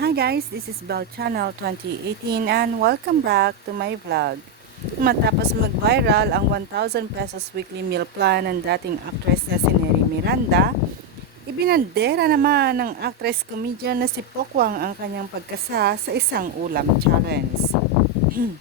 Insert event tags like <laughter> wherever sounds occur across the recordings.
Hi guys, this is Bell Channel 2018 and welcome back to my vlog. Matapos mag-viral ang 1,000 pesos weekly meal plan ng dating actress na si Neri Miranda, ibinandera naman ng actress comedian na si Pokwang ang kanyang pagkasa sa isang ulam challenge. <clears throat>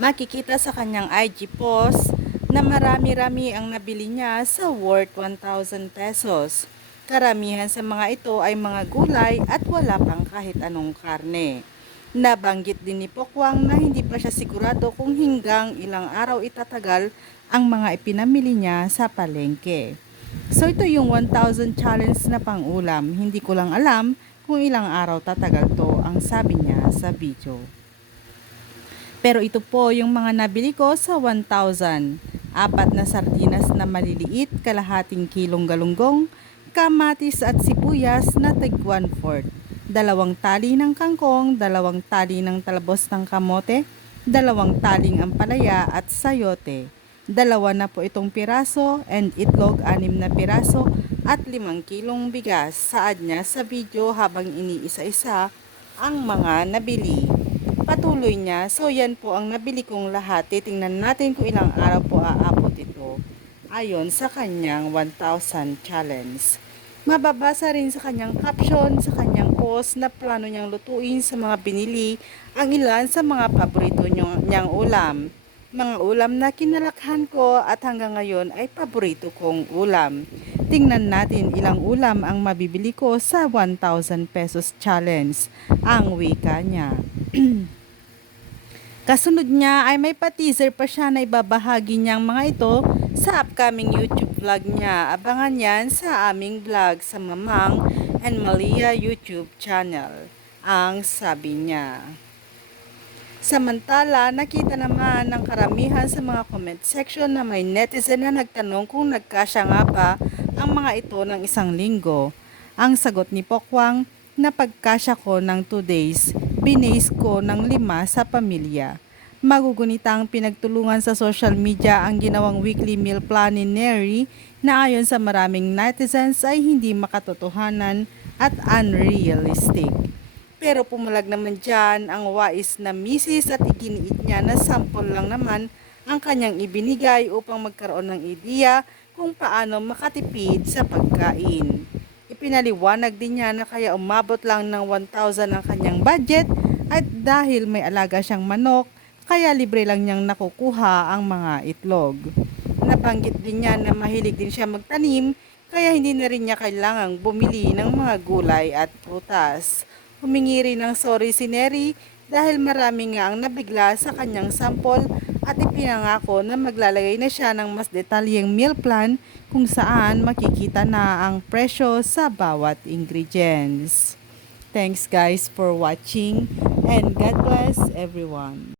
Makikita sa kanyang IG post na marami-rami ang nabili niya sa worth 1,000 pesos. Karamihan sa mga ito ay mga gulay at wala pang kahit anong karne. Nabanggit din ni Pokwang na hindi pa siya sigurado kung hinggang ilang araw itatagal ang mga ipinamili niya sa palengke. So ito yung 1,000 challenge na pang-ulam. Hindi ko lang alam kung ilang araw tatagal to ang sabi niya sa video. Pero ito po yung mga nabili ko sa 1,000. Apat na sardinas na maliliit, kalahating kilong galunggong, kamatis at sibuyas na tig 1 fourth. Dalawang tali ng kangkong, dalawang tali ng talbos ng kamote, dalawang taling ampalaya at sayote. Dalawa na po itong piraso and itlog anim na piraso at limang kilong bigas. Saad niya sa video habang iniisa-isa ang mga nabili. Patuloy niya, so yan po ang nabili kong lahat. Titingnan natin kung ilang araw po aabot ito ayon sa kanyang 1,000 challenge. Mababasa rin sa kanyang caption, sa kanyang post na plano niyang lutuin sa mga binili ang ilan sa mga paborito niyang ulam. Mga ulam na kinalakhan ko at hanggang ngayon ay paborito kong ulam. Tingnan natin ilang ulam ang mabibili ko sa 1,000 pesos challenge. Ang wika niya. <clears throat> Kasunod niya ay may pa-teaser pa siya na ibabahagi niyang mga ito sa upcoming YouTube vlog niya. Abangan yan sa aming vlog sa Mamang and Malia YouTube channel. Ang sabi niya. Samantala, nakita naman ng karamihan sa mga comment section na may netizen na nagtanong kung nagkasya nga ba ang mga ito ng isang linggo. Ang sagot ni Pokwang, na pagkasya ko ng 2 days, binase ko ng lima sa pamilya. Magugunitang pinagtulungan sa social media ang ginawang weekly meal plan ni Neri na ayon sa maraming netizens ay hindi makatotohanan at unrealistic. Pero pumalag naman dyan ang wais na misis at iginiit niya na sample lang naman ang kanyang ibinigay upang magkaroon ng ideya kung paano makatipid sa pagkain. Ipinaliwanag din niya na kaya umabot lang ng 1,000 ang kanyang budget at dahil may alaga siyang manok, kaya libre lang niyang nakukuha ang mga itlog. Nabanggit din niya na mahilig din siya magtanim, kaya hindi na rin niya kailangang bumili ng mga gulay at prutas. Humingi rin ng sorry si Neri dahil marami nga ang nabigla sa kanyang sample at ipinangako na maglalagay na siya ng mas detalyeng meal plan kung saan makikita na ang presyo sa bawat ingredients. Thanks guys for watching and God bless everyone.